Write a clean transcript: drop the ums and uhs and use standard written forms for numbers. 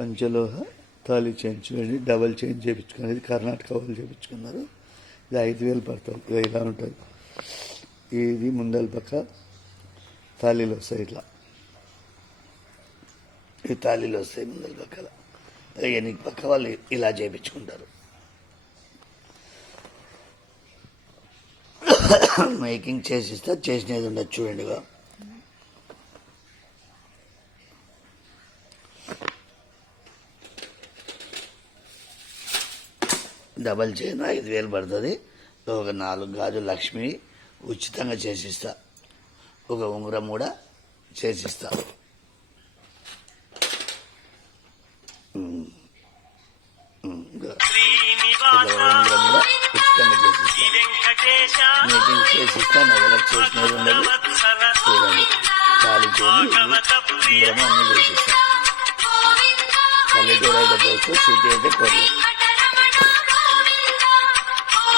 పంచలోహ తాళి చైన్ చూడండి, double chain చేయించుకునేది Karnataka వాళ్ళు చేయించుకున్నారు. ఇది 5,000 పడుతుంది. ఇది ఇలా ఉంటుంది. ఇది ముందల పక్క తాళీలు వస్తాయి, ఇట్లా ఈ తాళీలు వస్తాయి ముందల పక్కల. ఎన్ని పక్క వాళ్ళు ఇలా చేయించుకుంటారు. మేకింగ్ చేసిస్తా, చేసినది ఉండదు చూడండిగా. డబల్ చైన్ 5,000 పడుతుంది. ఒక 4 గాజులు లక్ష్మి ఉచితంగా చేసిస్తా. ఒక ఉంగరం కూడా చేసిస్తా. ఉంగరం కూడా ఉచితంగా చేసిస్తా. మేకింగ్ చేసిస్తా. నగలకు చేసినది ఉండదు చూడండి. తాళి చేయని ఉంగరము అన్నీ చేసిస్తా. పల్లెటూరు అయితే పోస్తూ సిటీ అయితే కొరలేదు.